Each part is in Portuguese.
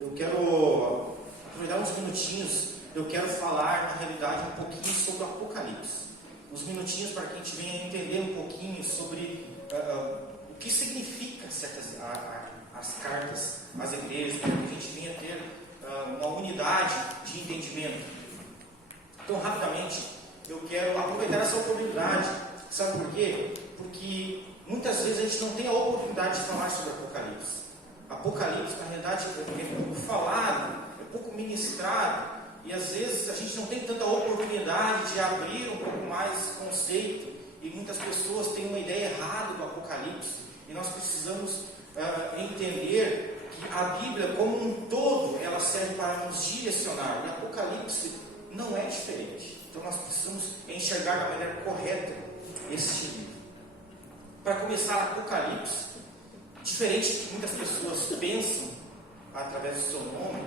Eu quero aproveitar uns minutinhos, eu quero falar, na realidade, um pouquinho sobre o Apocalipse. Uns minutinhos para que a gente venha entender um pouquinho sobre o que significa as cartas às igrejas, para que a gente venha ter uma unidade de entendimento. Então, rapidamente, eu quero aproveitar essa oportunidade. Sabe por quê? Porque muitas vezes a gente não tem a oportunidade de falar sobre Apocalipse. Apocalipse, na realidade, é pouco falado, é pouco ministrado, e às vezes a gente não tem tanta oportunidade de abrir um pouco mais o conceito, e muitas pessoas têm uma ideia errada do Apocalipse, e nós precisamos entender que a Bíblia como um todo, ela serve para nos direcionar, e Apocalipse não é diferente. Então nós precisamos enxergar da maneira correta este livro. Para começar, Apocalipse, diferente do que muitas pessoas pensam através do seu nome,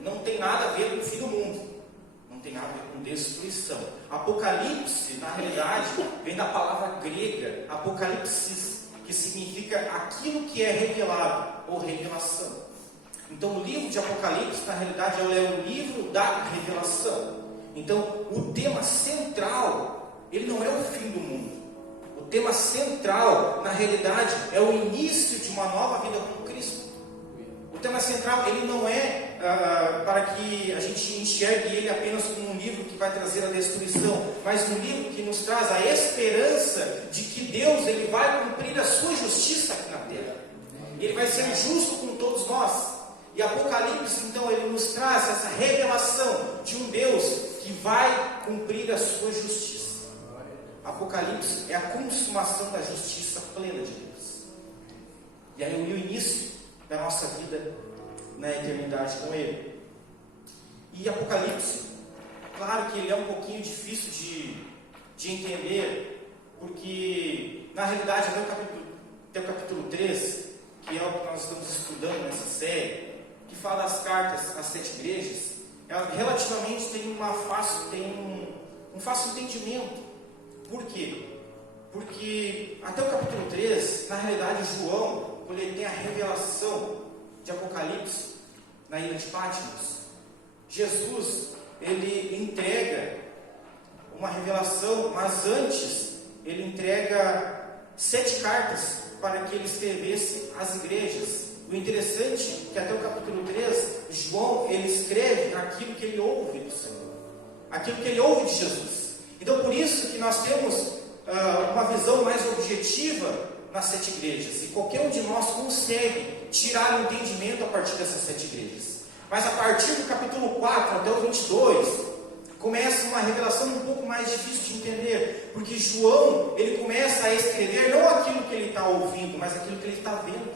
não tem nada a ver com o fim do mundo, não tem nada a ver com destruição. Apocalipse, na realidade, vem da palavra grega apocalipsis, que significa aquilo que é revelado ou revelação. Então, o livro de Apocalipse, na realidade, é o livro da revelação. Então, o tema central, ele não é o fim do mundo. O tema central, na realidade, é o início de uma nova vida com Cristo. O tema central, ele não é para que a gente enxergue ele apenas como um livro que vai trazer a destruição, mas um livro que nos traz a esperança de que Deus ele vai cumprir a sua justiça aqui na terra. Ele vai ser justo com todos nós. E Apocalipse, então, ele nos traz essa revelação de um Deus que vai cumprir a sua justiça. Apocalipse é a consumação da justiça plena de Deus. E aí o início da nossa vida na eternidade com Ele. E Apocalipse, claro que ele é um pouquinho difícil de entender, porque na realidade até o capítulo 3, que é o que nós estamos estudando nessa série, que fala das cartas às 7 igrejas, ela relativamente tem um fácil entendimento. Por quê? Porque até o capítulo 3, na realidade, João, quando ele tem a revelação de Apocalipse na ilha de Patmos, Jesus, ele entrega uma revelação, mas antes, ele entrega 7 cartas para que ele escrevesse às igrejas. O interessante é que até o capítulo 3, João, ele escreve aquilo que ele ouve do Senhor, aquilo que ele ouve de Jesus. Então, por isso que nós temos uma visão mais objetiva nas 7 igrejas. E qualquer um de nós consegue tirar o entendimento a partir dessas 7 igrejas. Mas a partir do capítulo 4 até o 22, começa uma revelação um pouco mais difícil de entender. Porque João, ele começa a escrever não aquilo que ele está ouvindo, mas aquilo que ele está vendo.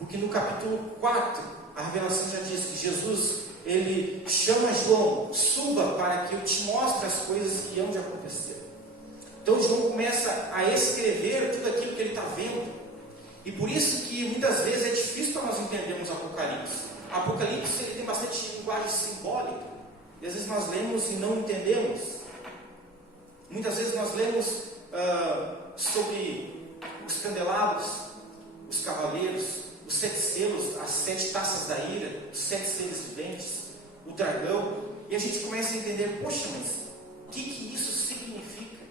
Porque no capítulo 4, a revelação já diz que Jesus, ele chama João, suba para que eu te mostre as coisas que hão de acontecer. Então João começa a escrever tudo aquilo que ele está vendo. E por isso que muitas vezes é difícil para nós entendermos Apocalipse. Apocalipse ele tem bastante linguagem simbólica. E às vezes nós lemos e não entendemos. Muitas vezes nós lemos sobre os candelabros, os cavaleiros, os 7 selos, as 7 taças da ira, os 7 seres viventes, o dragão, e a gente começa a entender, poxa, mas o que isso significa?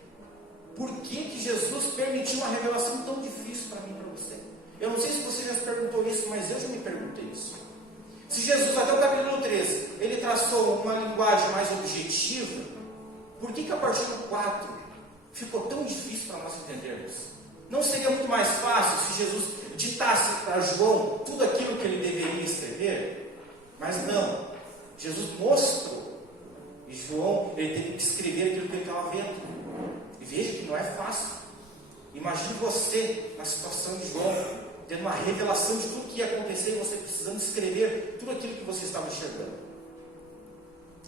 Por que Jesus permitiu uma revelação tão difícil para mim e para você? Eu não sei se você já se perguntou isso, mas eu já me perguntei isso. Se Jesus, até o capítulo 13, ele traçou uma linguagem mais objetiva, por que a partir do 4 ficou tão difícil para nós entendermos? Não seria muito mais fácil se Jesus ditasse para João tudo aquilo que ele deveria escrever? Mas não. Jesus mostrou. E João, ele teve que escrever aquilo que ele estava vendo. E veja que não é fácil. Imagine você na situação de João, tendo uma revelação de tudo que ia acontecer e você precisando escrever tudo aquilo que você estava enxergando.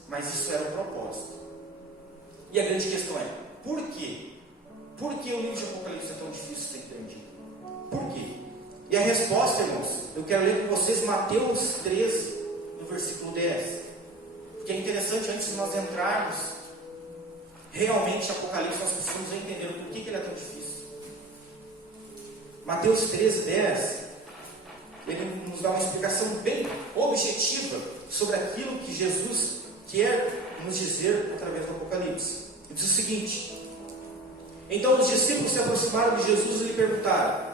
Mas isso era o propósito. E a grande questão é, por quê? Por que o livro de Apocalipse é tão difícil de ser entendido? Por quê? E a resposta, irmãos, eu quero ler com vocês Mateus 13, no versículo 10. Porque é interessante, antes de nós entrarmos realmente em Apocalipse, nós precisamos entender por que ele é tão difícil. Mateus 13, 10, ele nos dá uma explicação bem objetiva sobre aquilo que Jesus quer nos dizer através do Apocalipse. Ele diz o seguinte: então os discípulos se aproximaram de Jesus e lhe perguntaram: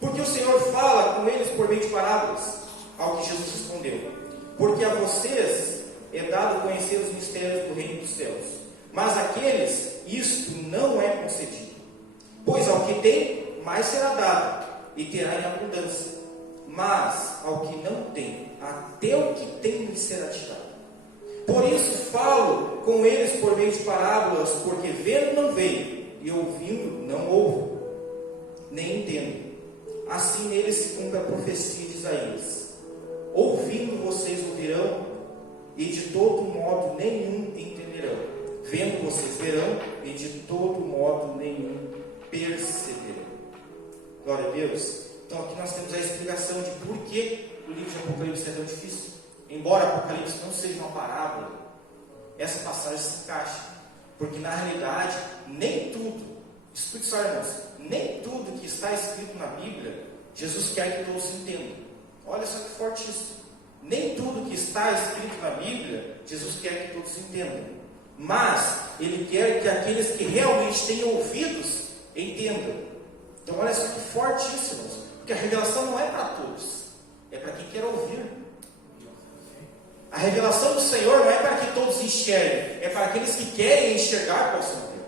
por que o Senhor fala com eles por meio de parábolas? Ao que Jesus respondeu: porque a vocês é dado conhecer os mistérios do reino dos céus, mas àqueles isto não é concedido. Pois ao que tem, mais será dado, e terá em abundância. Mas ao que não tem, até o que tem lhe será tirado. Por isso falo com eles por meio de parábolas, porque vendo não veem, e ouvindo não ouvem, nem entendem. Assim neles se cumpre a profecia de Isaías: ouvindo vocês ouvirão, e de todo modo nenhum entenderão. Vendo vocês verão, e de todo modo nenhum perceberão. Glória a Deus. Então aqui nós temos a explicação de por que o livro de Apocalipse é tão difícil. Embora Apocalipse não seja uma parábola, essa passagem se encaixa, porque na realidade nem tudo, escute só, irmãos, nem tudo que está escrito na Bíblia Jesus quer que todos entendam. Olha só que forte isso. Nem tudo que está escrito na Bíblia Jesus quer que todos entendam, mas Ele quer que aqueles que realmente tenham ouvidos entendam. Então olha só que forte isso, irmãos, porque a revelação não é para todos, é para quem quer ouvir. A revelação do Senhor não é para que todos enxerguem, é para aqueles que querem enxergar possam ver.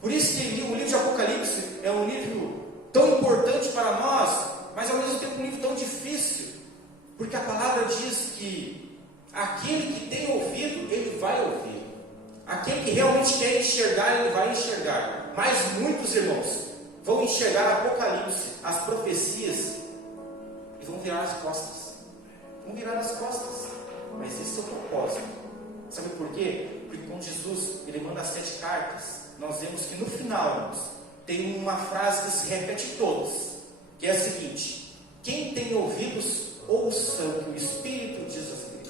Por isso que o livro de Apocalipse é um livro tão importante para nós, mas ao mesmo tempo um livro tão difícil, porque a palavra diz que aquele que tem ouvido, ele vai ouvir. Aquele que realmente quer enxergar, ele vai enxergar. Mas muitos irmãos vão enxergar Apocalipse, as profecias, e vão virar as costas. Vão virar as costas. Mas esse é o propósito. Sabe por quê? Porque quando Jesus ele manda as 7 cartas, nós vemos que no final, irmãos, tem uma frase que se repete em todos, que é a seguinte: quem tem ouvidos, ouça o que o Espírito diz às igrejas.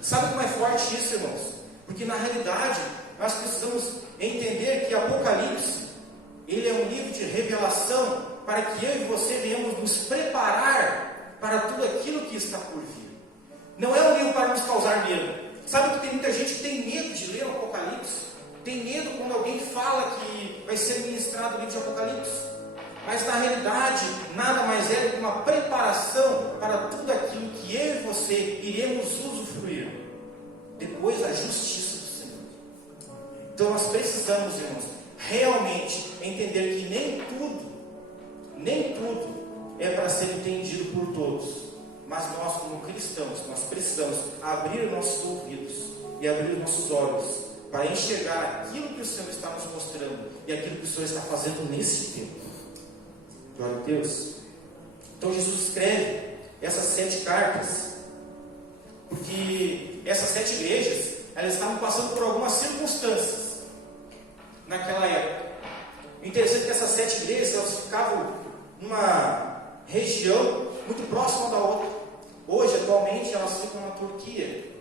Sabe como é forte isso, irmãos? Porque na realidade nós precisamos entender que Apocalipse ele é um livro de revelação para que eu e você venhamos nos preparar para tudo aquilo que está por vir. Não é um livro para nos causar medo. Sabe que tem muita gente que tem medo de ler o Apocalipse? Tem medo quando alguém fala que vai ser ministrado o livro de Apocalipse. Mas na realidade, nada mais é do que uma preparação para tudo aquilo que eu e você iremos usufruir depois da justiça do Senhor. Então nós precisamos, irmãos, realmente entender que nem tudo é para ser entendido por todos. Mas nós, como cristãos, nós precisamos abrir nossos ouvidos e abrir nossos olhos para enxergar aquilo que o Senhor está nos mostrando e aquilo que o Senhor está fazendo nesse tempo. Glória a Deus. Então Jesus escreve essas 7 cartas porque essas 7 igrejas elas estavam passando por algumas circunstâncias naquela época. O interessante é que essas 7 igrejas elas ficavam numa região muito próxima da outra. Hoje, atualmente, elas ficam na Turquia.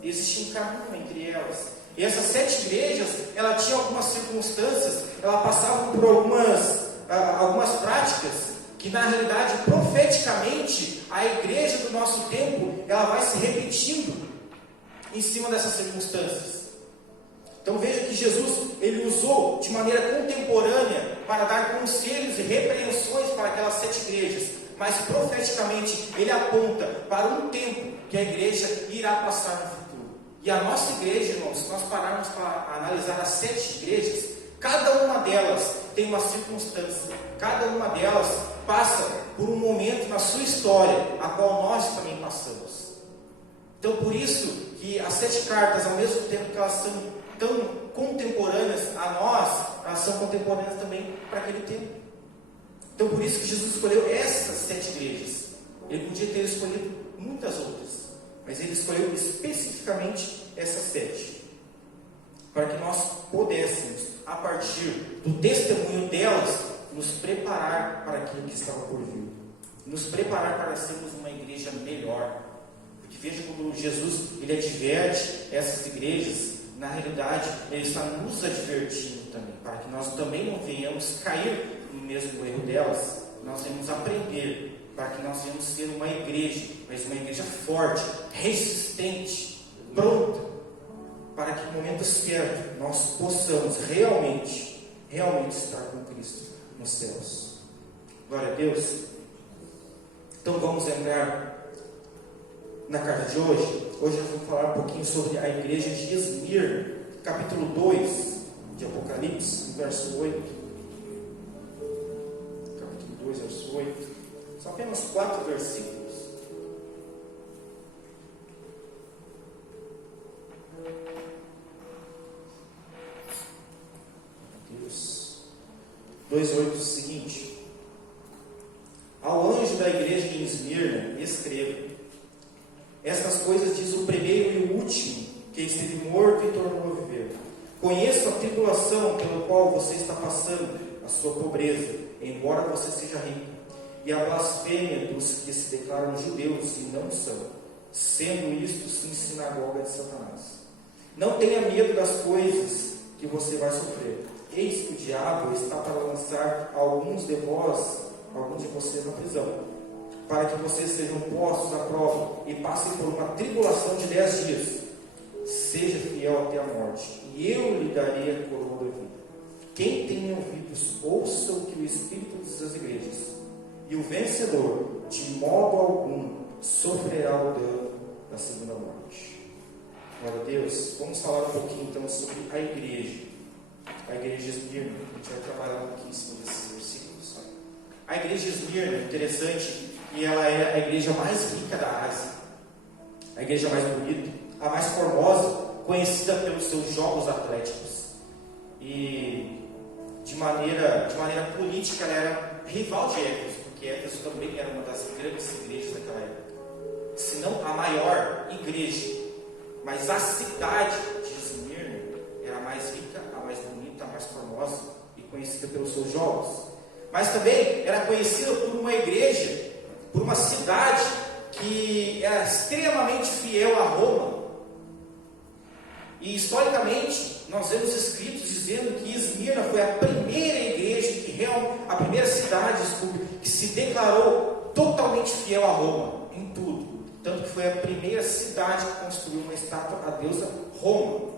Existe um caminho entre elas. E essas 7 igrejas, ela tinha algumas circunstâncias, ela passava por algumas práticas que, na realidade, profeticamente, a igreja do nosso tempo, ela vai se repetindo em cima dessas circunstâncias. Então veja que Jesus, ele usou de maneira contemporânea para dar conselhos e repreensões para aquelas 7 igrejas. Mas profeticamente ele aponta para um tempo que a igreja irá passar no futuro. E a nossa igreja, irmãos, se nós pararmos para analisar as 7 igrejas, cada uma delas tem uma circunstância, cada uma delas passa por um momento na sua história, a qual nós também passamos. Então por isso que as 7 cartas, ao mesmo tempo que elas são tão contemporâneas a nós, elas são contemporâneas também para aquele tempo. Então por isso que Jesus escolheu essas 7 igrejas. Ele podia ter escolhido muitas outras, mas ele escolheu especificamente essas 7, para que nós pudéssemos, a partir do testemunho delas, nos preparar para aquilo que estava por vir, nos preparar para sermos uma igreja melhor. Porque veja, quando Jesus ele adverte essas igrejas, na realidade ele está nos advertindo também, para que nós também não venhamos cair no mesmo erro delas. Nós devemos aprender para que nós venhamos ser uma igreja, mas uma igreja forte, resistente, pronta, para que no momento certo nós possamos realmente estar com Cristo nos céus. Glória a Deus. Então vamos entrar na carta de hoje. Hoje nós vamos falar um pouquinho sobre a igreja de Esmirna, capítulo 2 de Apocalipse, verso 8. Capítulo 2, verso 8. São apenas 4 versículos. Deus. 2,8 diz o seguinte: ao anjo da igreja em Esmirna, escreva: estas coisas diz o primeiro e o último, que esteve morto e tornou a viver. Conheço a tribulação pelo qual você está passando, a sua pobreza, embora você seja rico, e a blasfêmia dos que se declaram judeus e não são, sendo isto sim sinagoga de Satanás. Não tenha medo das coisas que você vai sofrer. Eis que o diabo está para lançar alguns de vocês na prisão, para que vocês sejam postos à prova e passem por uma tribulação de 10 dias. Seja fiel até a morte, e eu lhe darei a coroa da vida. Quem tem ouvidos, ouça o que o Espírito diz às igrejas. E o vencedor, de modo algum, sofrerá o dano da segunda morte. Glória a Deus. Vamos falar um pouquinho então sobre a igreja de Esmirna. A gente vai trabalhar um pouquinho em cima desses versículos. A igreja de Esmirna, interessante, que ela é a igreja mais rica da Ásia, a igreja mais bonita, a mais formosa, conhecida pelos seus jogos atléticos. E de maneira política, ela era rival de Éfeso, porque Éfeso também era uma das grandes igrejas daquela época, se não a maior igreja. Mas a cidade de Esmirna era a mais rica, a mais bonita, a mais formosa e conhecida pelos seus jogos. Mas também era conhecida por uma igreja, por uma cidade que era extremamente fiel a Roma. E historicamente nós vemos escritos dizendo que Esmirna foi a primeira igreja, a primeira cidade, que se declarou totalmente fiel a Roma em tudo. Tanto que foi a primeira cidade que construiu uma estátua à deusa Roma,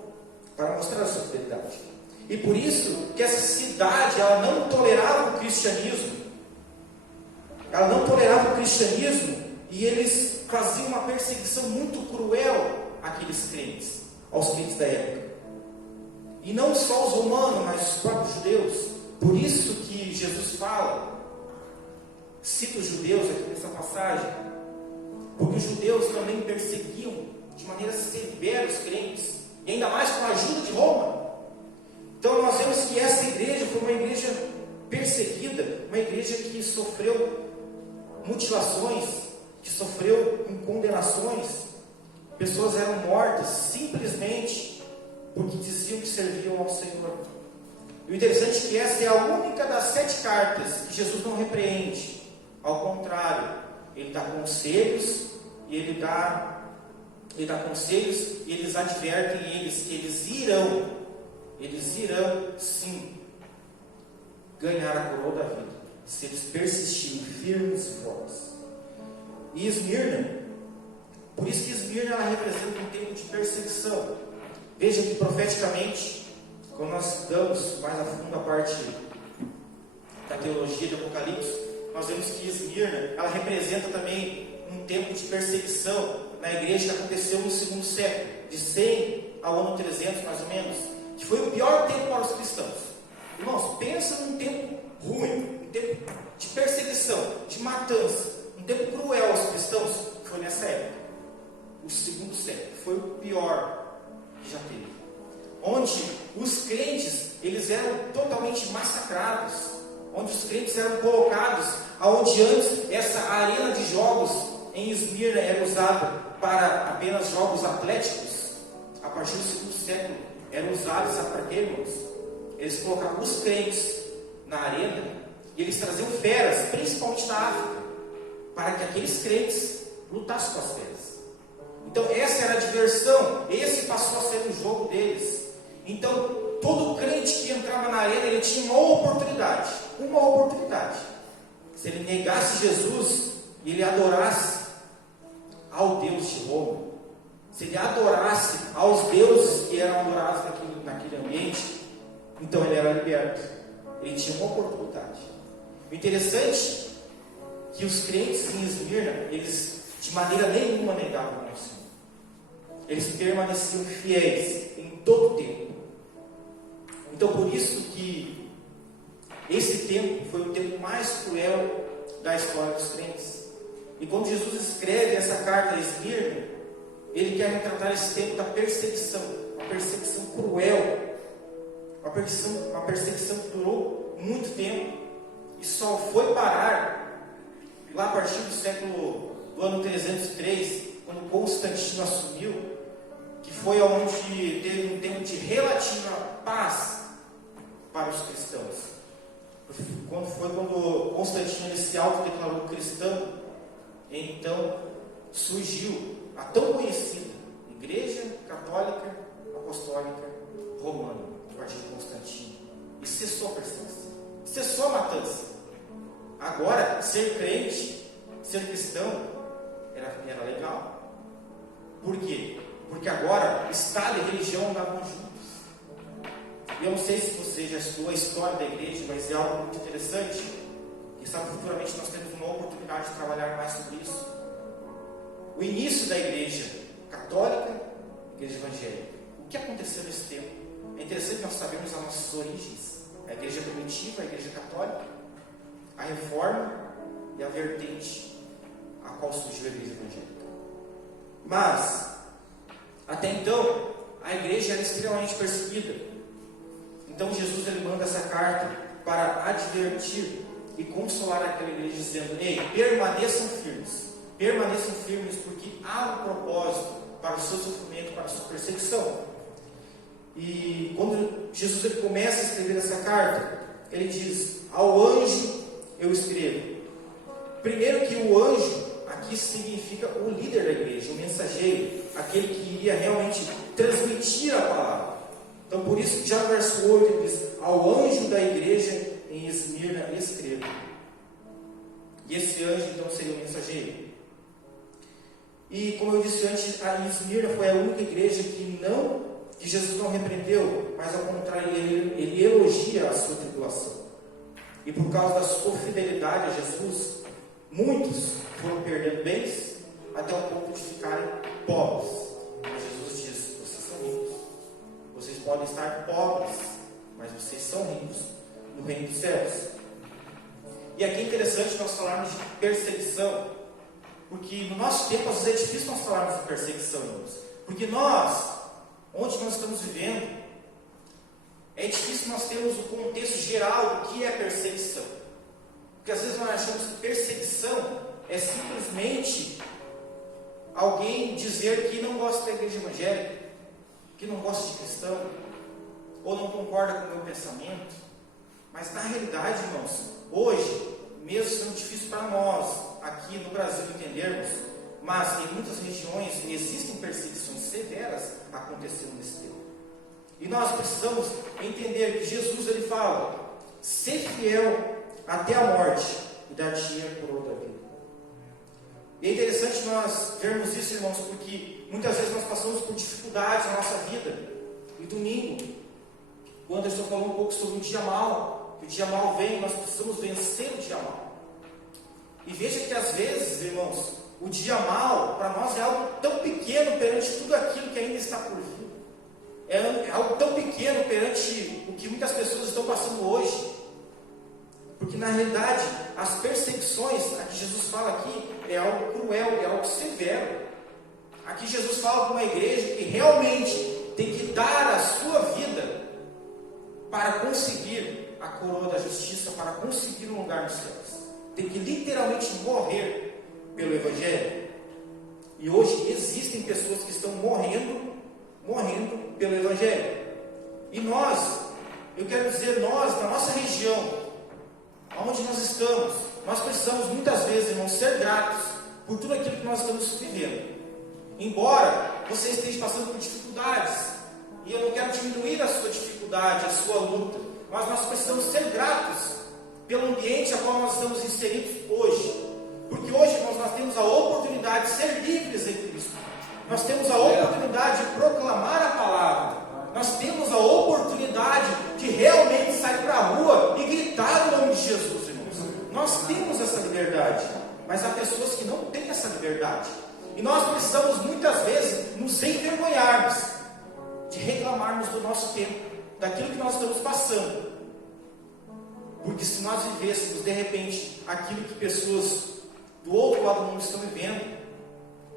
para mostrar a sua fidelidade. E por isso que essa cidade, ela não tolerava o cristianismo. Ela não tolerava o cristianismo, e eles faziam uma perseguição muito cruel àqueles crentes, aos crentes da época. E não só os romanos, mas os próprios judeus. Por isso que Jesus fala, cita os judeus aqui nessa passagem, porque os judeus também perseguiam de maneira severa os crentes, e ainda mais com a ajuda de Roma. Então nós vemos que essa igreja foi uma igreja perseguida, uma igreja que sofreu mutilações, que sofreu condenações. Pessoas eram mortas simplesmente porque diziam que serviam ao Senhor. E o interessante é que essa é a única das 7 cartas que Jesus não repreende. Ao contrário, ele dá conselhos, e ele dá conselhos, e eles advertem eles que eles irão sim ganhar a coroa da vida, se eles persistirem firmes e fortes. E Esmirna, por isso que Esmirna ela representa um tempo de perseguição. Veja que profeticamente, quando nós estudamos mais a fundo a parte da teologia de Apocalipse, nós vemos que Esmirna ela representa também um tempo de perseguição na igreja que aconteceu no segundo século, de 100 ao ano 300 mais ou menos, que foi o pior tempo para os cristãos. Irmãos, pensa num tempo ruim, um tempo de perseguição, de matança, um tempo cruel aos cristãos. Foi nessa época, o segundo século, foi o pior que já teve, onde os crentes eles eram totalmente massacrados, onde os crentes eram colocados, aonde antes essa arena de jogos em Esmirna era usada para apenas jogos atléticos, a partir do segundo século eram usados para quê, irmãos? Eles colocavam os crentes na arena e eles traziam feras, principalmente da África, para que aqueles crentes lutassem com as feras. Então essa era a diversão, esse passou a ser o jogo deles. Então todo crente que entrava na arena, ele tinha uma oportunidade. Se ele negasse Jesus, e ele adorasse ao Deus de Roma, se ele adorasse aos deuses que eram adorados naquele ambiente, então ele era liberto, ele tinha uma oportunidade. O interessante é que os crentes em Esmirna, eles de maneira nenhuma negavam o Senhor. Eles permaneciam fiéis em todo o tempo. Então por isso que esse tempo foi o tempo mais cruel da história dos crentes. E quando Jesus escreve essa carta a Esmirna, ele quer retratar esse tempo da perseguição, uma perseguição cruel, uma perseguição que durou muito tempo e só foi parar lá a partir do ano 303, quando Constantino assumiu, que foi onde teve um tempo de relativa paz para os cristãos. Quando Constantino se autodeclarou cristão, então surgiu a tão conhecida Igreja Católica Apostólica Romana, a partir de Constantino, e cessou a perseguição, cessou a matança. Agora, ser crente, ser cristão, era legal. Por quê? Porque agora Estado e religião andavam juntos. E eu não sei se você já estudou a história da igreja, mas é algo muito interessante. Quem sabe futuramente nós temos uma oportunidade de trabalhar mais sobre isso. O início da igreja católica, igreja evangélica. O que aconteceu nesse tempo? É interessante nós sabermos as nossas origens. A igreja primitiva, a igreja católica, a reforma e a vertente a qual surgiu a igreja evangélica. Mas, até então, a igreja era extremamente perseguida. Então Jesus ele manda essa carta para advertir e consolar aquela igreja, dizendo: ei, permaneçam firmes, porque há um propósito para o seu sofrimento, para a sua perseguição. E quando Jesus ele começa a escrever essa carta, ele diz: ao anjo eu escrevo. Primeiro que o anjo aqui significa o líder da igreja, o mensageiro, aquele que iria realmente transmitir a palavra. Então por isso que já no verso 8 ele diz: ao anjo da igreja em Esmirna escrevo. E esse anjo então seria o mensageiro. E como eu disse antes, a Esmirna foi a única igreja que Jesus não repreendeu, mas ao contrário, ele elogia a sua tribulação. E por causa da sua fidelidade a Jesus, muitos foram perdendo bens até o ponto de ficarem pobres. Mas Jesus diz: vocês são ricos. Vocês podem estar pobres, mas vocês são ricos no reino dos céus. E aqui é interessante nós falarmos de perseguição, porque no nosso tempo às vezes é difícil nós falarmos de perseguição, irmãos. Porque onde nós estamos vivendo, é difícil nós termos o contexto geral do que é perseguição. Porque às vezes nós achamos que perseguição é simplesmente alguém dizer que não gosta da igreja evangélica, que não gosta de cristão, ou não concorda com o meu pensamento. Mas na realidade, irmãos, hoje, mesmo sendo difícil para nós aqui no Brasil entendermos, mas em muitas regiões existem perseguições severas acontecendo nesse tempo. E nós precisamos entender que Jesus ele fala: ser fiel até a morte e dar-te a coroa da vida. E é interessante nós vermos isso, irmãos, porque muitas vezes nós passamos por dificuldades na nossa vida. E domingo, quando eu estou falando um pouco sobre o dia mau, que o dia mau vem, nós precisamos vencer o dia mau. E veja que às vezes, irmãos, o dia mau para nós é algo tão pequeno perante tudo aquilo que ainda está por vir. É algo tão pequeno perante o que muitas pessoas estão passando hoje. Porque na realidade, as perseguições, a que Jesus fala aqui, é algo cruel, é algo severo. Aqui Jesus fala para uma igreja que realmente tem que dar a sua vida para conseguir a coroa da justiça, para conseguir um lugar nos céus. Tem que literalmente morrer pelo Evangelho. E hoje existem pessoas que estão morrendo pelo Evangelho. E eu quero dizer, na nossa região, onde nós estamos, nós precisamos muitas vezes, irmãos, ser gratos por tudo aquilo que nós estamos vivendo. Embora você esteja passando por dificuldades, e eu não quero diminuir a sua dificuldade, a sua luta, mas nós precisamos ser gratos pelo ambiente a qual nós estamos inseridos hoje. Porque hoje, irmãos, nós temos a oportunidade de ser livres em Cristo. Nós temos a oportunidade de proclamar a palavra. Nós temos a oportunidade de realmente sair para a rua e gritar o nome de Jesus, irmãos. Nós temos essa liberdade, mas há pessoas que não têm essa liberdade. E nós precisamos muitas vezes nos envergonharmos de reclamarmos do nosso tempo, daquilo que nós estamos passando. Porque se nós vivêssemos de repente aquilo que pessoas do outro lado do mundo estão vivendo,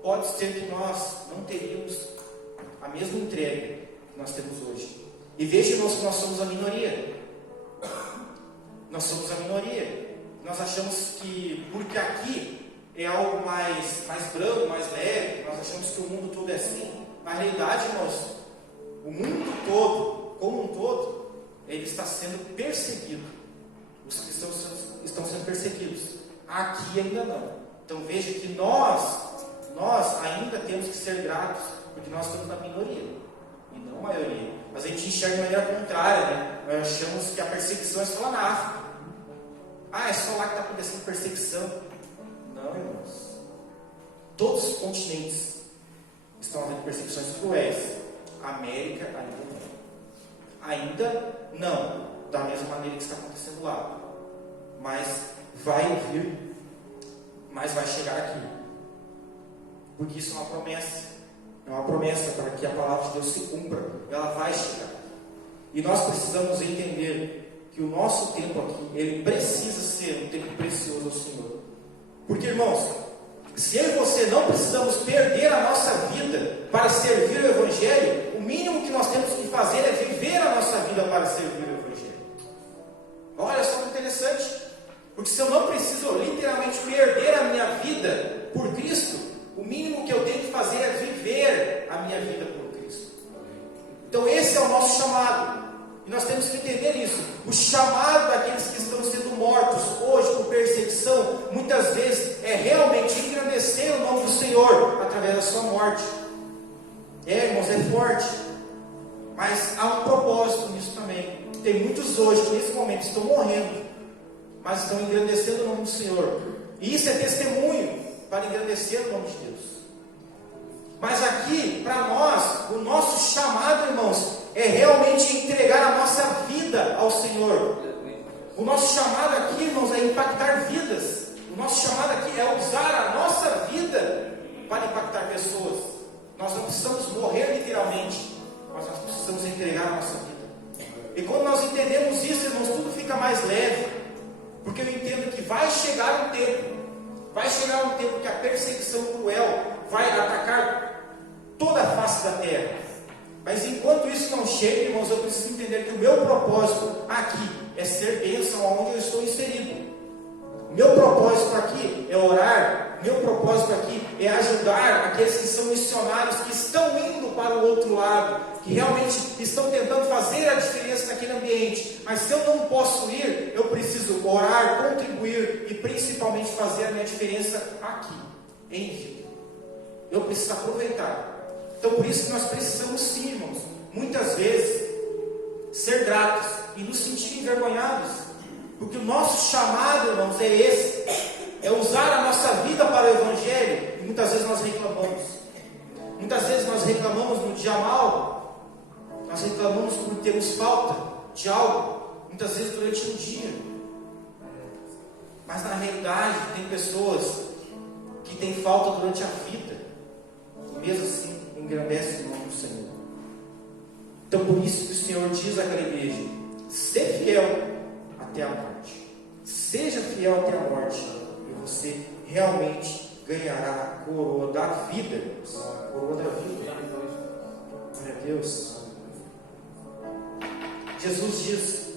pode ser que nós não teríamos a mesma entrega que nós temos hoje. E veja, irmãos, que nós somos a minoria. Nós somos a minoria. Nós achamos que porque aqui é algo mais brando, mais leve, nós achamos que o mundo todo é assim. Na realidade, irmãos, o mundo todo, como um todo, ele está sendo perseguido. Os cristãos estão sendo perseguidos. Aqui ainda não. Então veja que nós ainda temos que ser gratos, porque nós estamos na minoria e não a maioria. Mas a gente enxerga de maneira contrária, né? Nós achamos que a perseguição é só lá na África. É só lá que está acontecendo perseguição. Não, irmãos. Todos os continentes estão havendo perseguições cruéis. A América ainda não, da mesma maneira que está acontecendo lá. Mas vai vir, mas vai chegar aqui. Porque isso é uma promessa. É uma promessa para que a palavra de Deus se cumpra. Ela vai chegar. E nós precisamos entender que o nosso tempo aqui, ele precisa ser um tempo precioso ao Senhor. Porque, irmãos, se eu e você não precisamos perder a nossa vida para servir o Evangelho, o mínimo que nós temos que fazer é viver a nossa vida para servir o Evangelho. Olha só que interessante. Porque se eu não preciso literalmente perder a minha vida por Cristo, o mínimo que eu tenho que fazer é viver a minha vida por Cristo. Então esse é o nosso chamado. E nós temos que entender isso. O chamado daqueles que estão sendo mortos hoje por perseguição, muitas vezes é realmente engrandecer o nome do Senhor através da sua morte. Irmãos, é forte. Mas há um propósito nisso também. Tem muitos hoje que nesse momento estão morrendo, mas estão engrandecendo o nome do Senhor. E isso é testemunho para engrandecer o nome de Deus. Mas aqui, para nós, o nosso chamado, irmãos, é realmente entregar a nossa vida ao Senhor. O nosso chamado aqui, irmãos, é impactar vidas. O nosso chamado aqui é usar a nossa vida para impactar pessoas. Nós não precisamos morrer literalmente, mas nós precisamos entregar a nossa vida. E quando nós entendemos isso, irmãos, tudo fica mais leve. Porque eu entendo que vai chegar um tempo que a perseguição cruel vai atacar toda a face da terra. Mas enquanto isso não chega, irmãos, eu preciso entender que o meu propósito aqui é ser bênção aonde eu estou inserido. O meu propósito aqui é orar. O meu propósito aqui é ajudar aqueles que são missionários, que estão indo para o outro lado, que realmente estão tentando fazer a diferença naquele ambiente. Mas se eu não posso ir, eu preciso orar, contribuir e principalmente fazer a minha diferença aqui, em vida. Eu preciso aproveitar. Então por isso que nós precisamos sim, irmãos, muitas vezes ser gratos e nos sentir envergonhados, porque o nosso chamado, irmãos, é esse, é usar a nossa vida para o Evangelho. E muitas vezes nós reclamamos. Muitas vezes nós reclamamos no dia mal, nós reclamamos por termos falta de algo, muitas vezes durante um dia. Mas na realidade tem pessoas que têm falta durante a vida, e mesmo assim engrandece o nome do Senhor. Então por isso que o Senhor diz àquela igreja: ser fiel até a morte. Seja fiel até a morte, e você realmente ganhará a coroa da vida. A coroa da vida. Glória a Deus. Jesus diz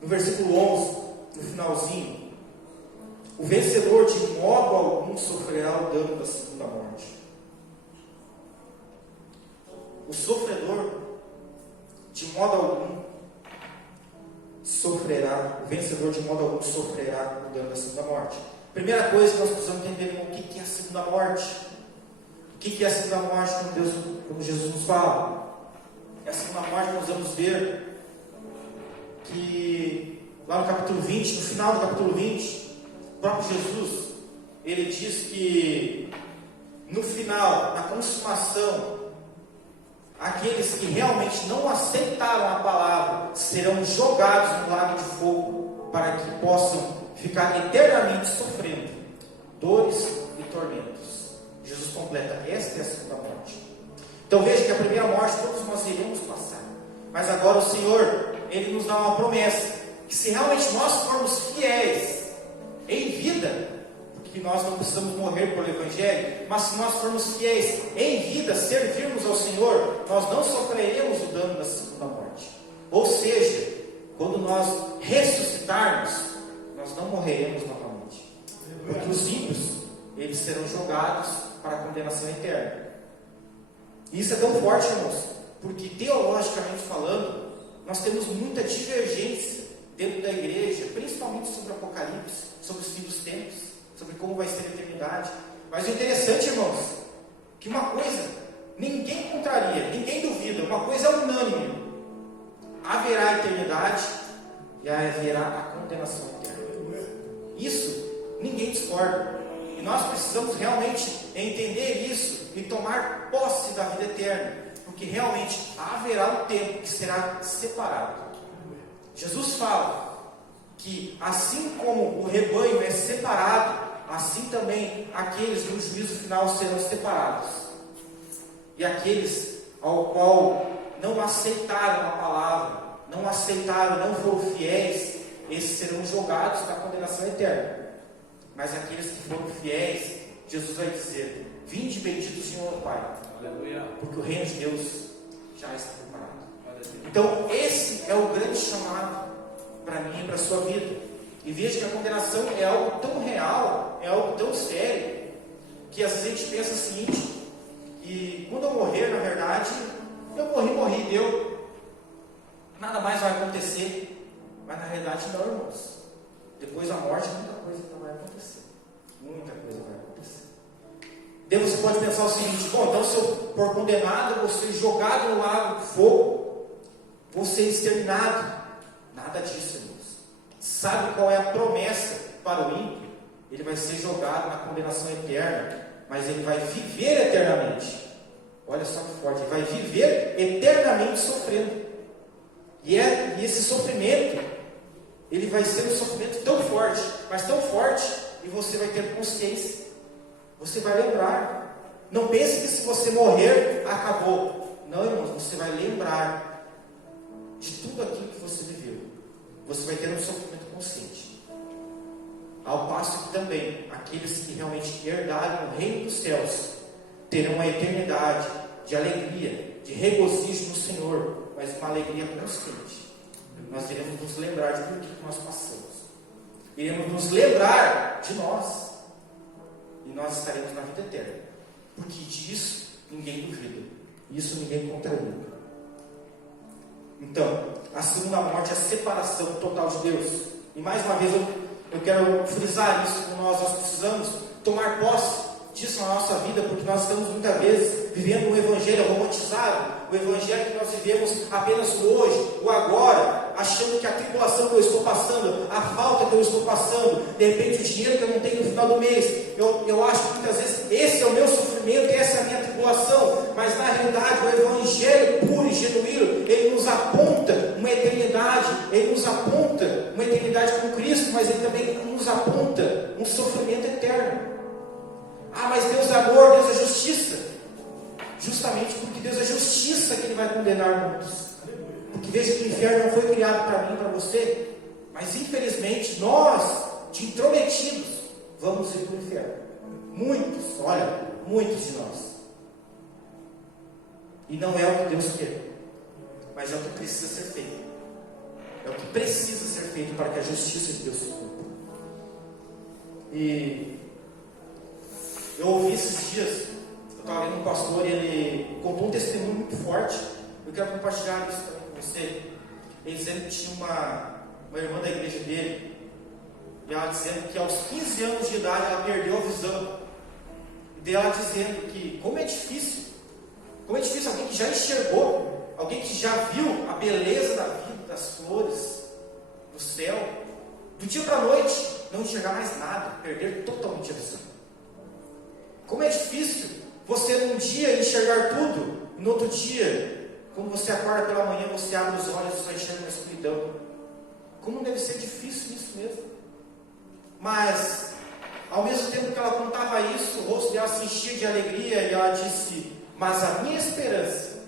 no versículo 11, no finalzinho: o vencedor de modo algum sofrerá o dano da segunda morte. O sofredor de modo algum sofrerá, o vencedor de modo algum sofrerá o dano da segunda morte. Primeira coisa que nós precisamos entender é o que é a segunda morte. O que é a segunda morte como Jesus nos fala? A segunda morte nós vamos ver que lá no capítulo 20, no final do capítulo 20, O próprio Jesus, ele diz que no final, na consumação, aqueles que realmente não aceitaram a palavra serão jogados no lago de fogo para que possam ficar eternamente sofrendo dores e tormentos. Jesus completa: esta é a segunda morte. Então veja que a primeira morte todos nós iremos passar, mas agora o Senhor, Ele nos dá uma promessa, que se realmente nós formos fiéis em vida, porque nós não precisamos morrer pelo Evangelho, mas se nós formos fiéis em vida, servirmos ao Senhor, nós não sofreremos o dano da segunda morte. Ou seja, quando nós ressuscitarmos, nós não morreremos novamente, porque os ímpios, eles serão jogados para a condenação eterna. Isso é tão forte, irmãos, porque teologicamente falando, nós temos muita divergência dentro da igreja, principalmente sobre o Apocalipse, sobre os fins dos tempos, sobre como vai ser a eternidade. Mas o interessante, irmãos, que uma coisa ninguém contraria, ninguém duvida, uma coisa é unânime: haverá a eternidade e haverá a condenação eterna. Isso ninguém discorda. E nós precisamos realmente entender isso e tomar posse da vida eterna, porque realmente haverá um tempo que será separado. Jesus fala que assim como o rebanho é separado, assim também aqueles no juízo final serão separados. E aqueles ao qual não aceitaram a palavra, não aceitaram, não foram fiéis, esses serão jogados na condenação eterna. Mas aqueles que foram fiéis, Jesus vai dizer: vinde bendito Senhor Pai, aleluia, porque o reino de Deus já está preparado. Então esse é o grande chamado para mim e para a sua vida. E veja que a condenação é algo tão real, é algo tão sério, que às vezes a gente pensa o seguinte: que quando eu morrer, na verdade, eu morri, deu, nada mais vai acontecer. Mas na realidade não, irmãos. Depois da morte, muita coisa não vai acontecer. Muita coisa vai acontecer. Daí você pode pensar o seguinte: bom, então se eu for condenado, eu vou ser jogado no lago de fogo, vou ser exterminado. Nada disso, irmãos. Sabe qual é a promessa para o ímpio? Ele vai ser jogado na condenação eterna, mas ele vai viver eternamente. Olha só que forte: ele vai viver eternamente sofrendo. E esse sofrimento, ele vai ser um sofrimento tão forte, mas tão forte, e você vai ter consciência, você vai lembrar. Não pense que se você morrer, acabou. Não, irmãos, você vai lembrar de tudo aquilo que você viveu. Você vai ter um sofrimento consciente. Ao passo que também, aqueles que realmente herdarem o reino dos céus, terão uma eternidade de alegria, de regozijo no Senhor, mas uma alegria constante. Nós iremos nos lembrar de tudo que nós passamos. Iremos nos lembrar de nós. E nós estaremos na vida eterna. Porque disso ninguém duvida. Isso ninguém contraria. Então, a segunda morte é a separação total de Deus. E mais uma vez eu quero frisar isso com nós. Nós precisamos tomar posse disso na nossa vida, porque nós estamos muitas vezes vivendo um evangelho romantizado, o evangelho que nós vivemos apenas o hoje, o agora, achando que a tribulação que eu estou passando, a falta que eu estou passando, de repente o dinheiro que eu não tenho no final do mês, eu acho que muitas vezes esse é o meu sofrimento, essa é a minha tribulação, mas na realidade o evangelho puro e genuíno, ele nos aponta uma eternidade, ele nos aponta uma eternidade com Cristo, mas ele também nos aponta um sofrimento eterno. Ah, mas Deus é amor, Deus é justiça. Justamente porque Deus é justiça que Ele vai condenar muitos. Porque veja que o inferno não foi criado para mim e para você, mas infelizmente nós, de intrometidos, vamos ir para o inferno. Muitos, olha, muitos de nós. E não é o que Deus quer, mas é o que precisa ser feito. É o que precisa ser feito para que a justiça de Deus se cumpra. E eu ouvi esses dias, eu estava lendo um pastor e ele contou um testemunho muito forte. Eu quero compartilhar isso também com você. Ele dizendo que tinha uma irmã da igreja dele, e ela dizendo que aos 15 anos de idade ela perdeu a visão. E dela dizendo que como é difícil alguém que já enxergou, alguém que já viu a beleza da vida, das flores, do céu, do dia para a noite, não enxergar mais nada, perder totalmente a visão. Como é difícil você num dia enxergar tudo, e no outro dia, quando você acorda pela manhã, você abre os olhos e só enxerga uma escuridão. Como deve ser difícil isso mesmo. Mas, ao mesmo tempo que ela contava isso, o rosto dela se enchia de alegria e ela disse: mas a minha esperança,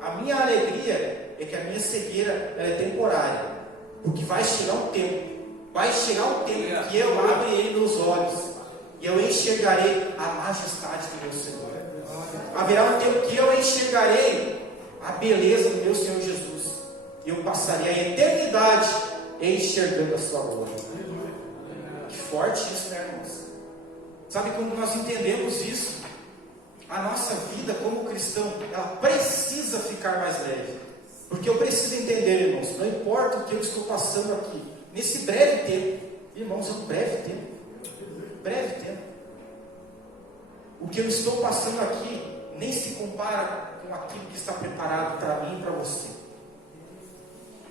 a minha alegria é que a minha cegueira é temporária, porque vai chegar um tempo que eu abrirei meus olhos e eu enxergarei a majestade do meu Senhor. Haverá um tempo que eu enxergarei a beleza do meu Senhor Jesus e eu passarei a eternidade enxergando a sua glória. Que forte isso, né, irmãos? Sabe, quando nós entendemos isso, a nossa vida como cristão, ela precisa ficar mais leve. Porque eu preciso entender, irmãos, não importa o que eu estou passando aqui, nesse breve tempo, irmãos, é um breve tempo. Breve tempo. O que eu estou passando aqui nem se compara com aquilo que está preparado para mim e para você.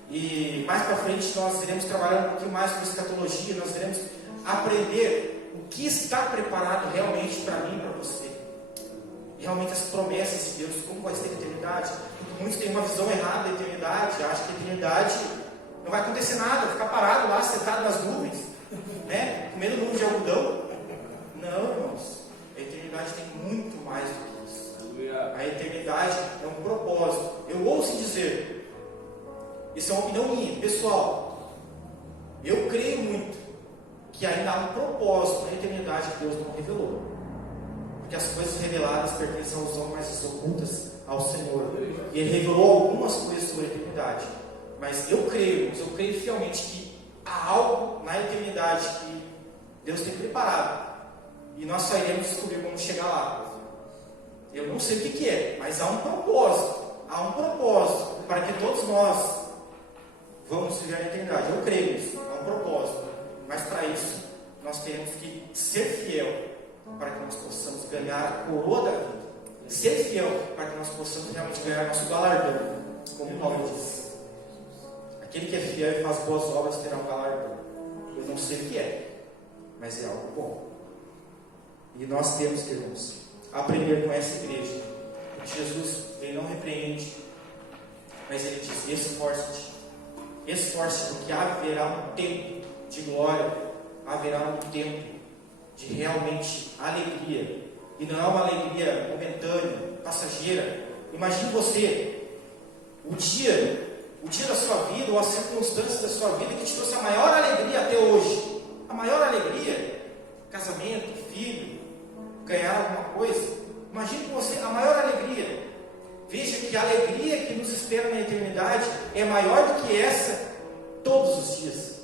E mais para frente nós iremos trabalhar um pouquinho mais com escatologia, nós iremos aprender o que está preparado realmente para mim e para você. Realmente as promessas de Deus, como vai ser a eternidade. Muitos têm uma visão errada da eternidade, acham que a eternidade não vai acontecer nada, ficar parado lá, sentado nas nuvens, né? Comendo nuvem de algodão. Não, irmãos, a eternidade tem muito mais do que isso. A eternidade é um propósito. Eu ouço dizer, isso é uma opinião minha, pessoal, eu creio muito que ainda há um propósito na eternidade que Deus não revelou. Porque as coisas reveladas pertencem aos homens, mas as ocultas ao Senhor. E Ele revelou algumas coisas sobre a eternidade. Mas eu creio fielmente que há algo na eternidade que Deus tem preparado. E nós só iremos descobrir como chegar lá. Eu não sei o que é, mas há um propósito. Há um propósito para que todos nós vamos viver na eternidade. Eu creio nisso, há um propósito. Mas para isso, nós temos que ser fiel para que nós possamos ganhar a coroa da vida. Ser fiel para que nós possamos realmente ganhar nosso galardão, como Paulo diz. Aquele que é fiel e faz boas obras terá um galardão. Eu não sei o que é, mas é algo bom. E nós temos, irmãos, aprender com essa igreja. Jesus, Ele não repreende, mas Ele diz: esforce-te, porque haverá um tempo de glória, haverá um tempo de realmente alegria. E não é uma alegria momentânea, passageira. Imagine você, o dia da sua vida, ou a circunstância da sua vida que te trouxe a maior alegria até hoje. A maior alegria, casamento, filho, ganhar alguma coisa. Imagine você, a maior alegria. Veja que a alegria que nos espera na eternidade é maior do que essa todos os dias.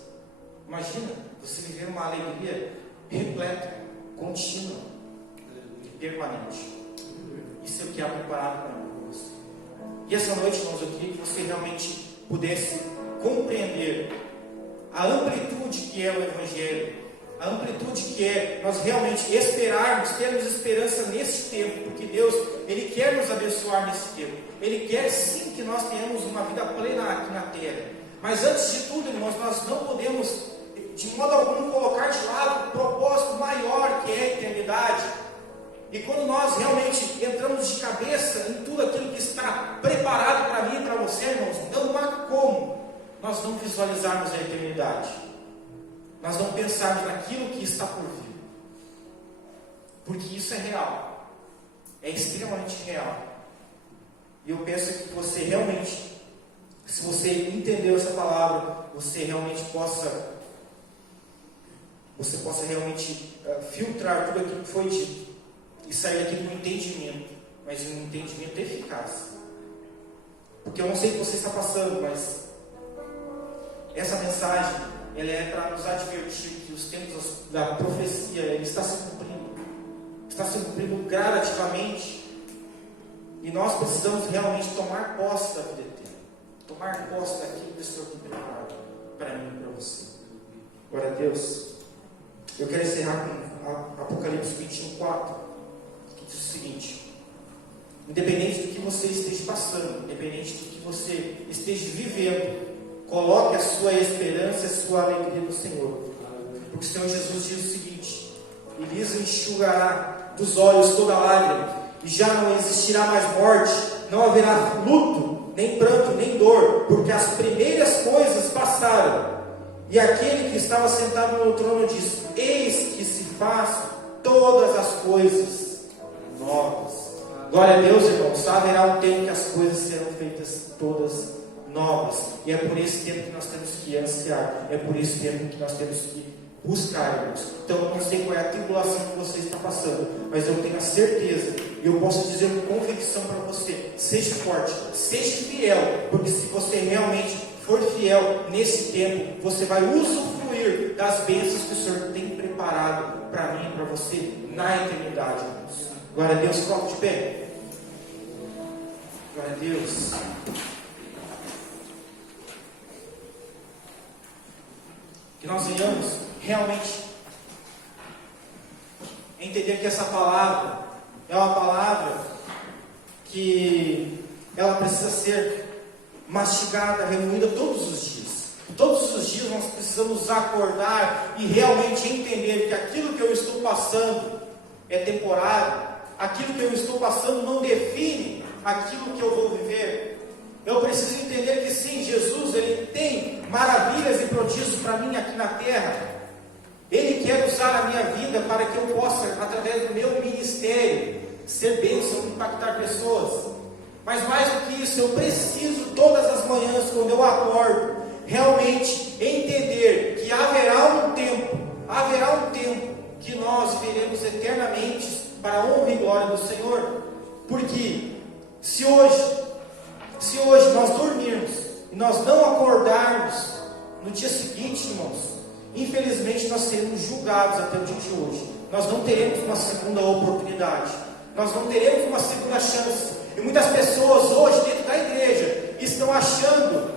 Imagina você viver uma alegria repleta, contínua e permanente. Isso é o que há preparado para nós. E essa noite, irmãos, eu queria que você realmente pudesse compreender a amplitude que é o Evangelho, a amplitude que é nós realmente esperarmos, termos esperança nesse tempo, porque Deus, Ele quer nos abençoar nesse tempo. Ele quer sim que nós tenhamos uma vida plena aqui na terra. Mas antes de tudo, irmãos, nós não podemos de modo algum colocar de lado o propósito maior que é a eternidade. E quando nós realmente entramos de cabeça em tudo aquilo que está preparado para mim e para você, irmãos, não há como nós não visualizarmos a eternidade, nós não pensarmos naquilo que está por vir, porque isso é real, é extremamente real. E eu penso que você realmente, se você entendeu essa palavra, você realmente possa realmente filtrar tudo aquilo que foi dito e sair daqui com um entendimento, mas um entendimento eficaz. Porque eu não sei o que você está passando, mas essa mensagem ela é para nos advertir que os tempos da profecia ele está se cumprindo gradativamente, e nós precisamos realmente tomar posse da vida eterna, tomar posse daquilo que o Senhor tem preparado para mim e para você. Glória a Deus. Eu quero encerrar com Apocalipse 21:4, que diz o seguinte: independente do que você esteja passando, independente do que você esteja vivendo, coloque a sua esperança e a sua alegria no Senhor, Porque o Senhor Jesus diz o seguinte: e lhes enxugará dos olhos toda lágrima, e já não existirá mais morte, não haverá luto, nem pranto, nem dor, porque as primeiras coisas passaram. E aquele que estava sentado no trono disse: eis que se faz todas as coisas novas. Glória a Deus, irmãos. Haverá um tempo que as coisas serão feitas todas novas. E é por esse tempo que nós temos que ansiar. É por esse tempo que nós temos que buscar, irmãos. Então eu não sei qual é a tribulação que você está passando, mas eu tenho a certeza, e eu posso dizer com convicção para você: seja forte, seja fiel, porque se você realmente for fiel nesse tempo, você vai usufruir das bênçãos que o Senhor tem preparado para mim e para você na eternidade, irmãos. Glória a Deus. Coloque de pé. Glória a Deus. Que nós venhamos realmente entender que essa palavra é uma palavra que ela precisa ser mastigada, remoída todos os dias. Todos os dias nós precisamos acordar e realmente entender que aquilo que eu estou passando é temporário. Aquilo que eu estou passando não define aquilo que eu vou viver. Eu preciso entender que sim, Jesus, Ele tem maravilhas e prodígios para mim aqui na terra. Ele quer usar a minha vida para que eu possa, através do meu ministério, ser bênção, impactar pessoas. Mas mais do que isso, eu preciso todas as manhãs, quando eu acordo, realmente entender que haverá um tempo que nós viveremos eternamente para a honra e glória do Senhor. Porque se hoje nós dormirmos e nós não acordarmos no dia seguinte, irmãos, infelizmente nós seremos julgados até o dia de hoje. Nós não teremos uma segunda oportunidade, nós não teremos uma segunda chance. E muitas pessoas hoje dentro da igreja estão achando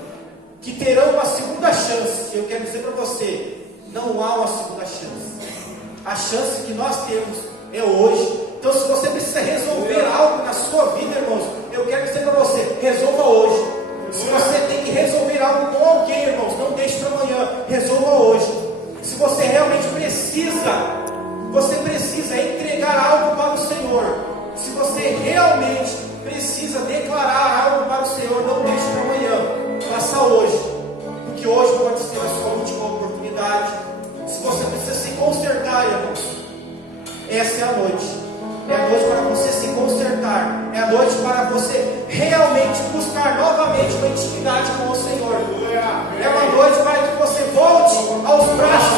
que terão uma segunda chance. Eu quero dizer para você: não há uma segunda chance. A chance que nós temos é hoje. Então, se você precisa resolver algo na sua vida, irmãos, eu quero dizer para você: resolva hoje. Se você tem que resolver algo com alguém, irmãos, não deixe para amanhã, resolva hoje. Se você realmente você precisa entregar algo para o Senhor. Se você realmente precisa declarar algo para o Senhor, não deixe para amanhã, faça hoje, porque hoje pode ser a sua última oportunidade. Se você precisa se consertar, irmãos, essa é a noite. É a noite para você se consertar. É a noite para você realmente buscar novamente uma intimidade com o Senhor. É uma noite para que você volte aos braços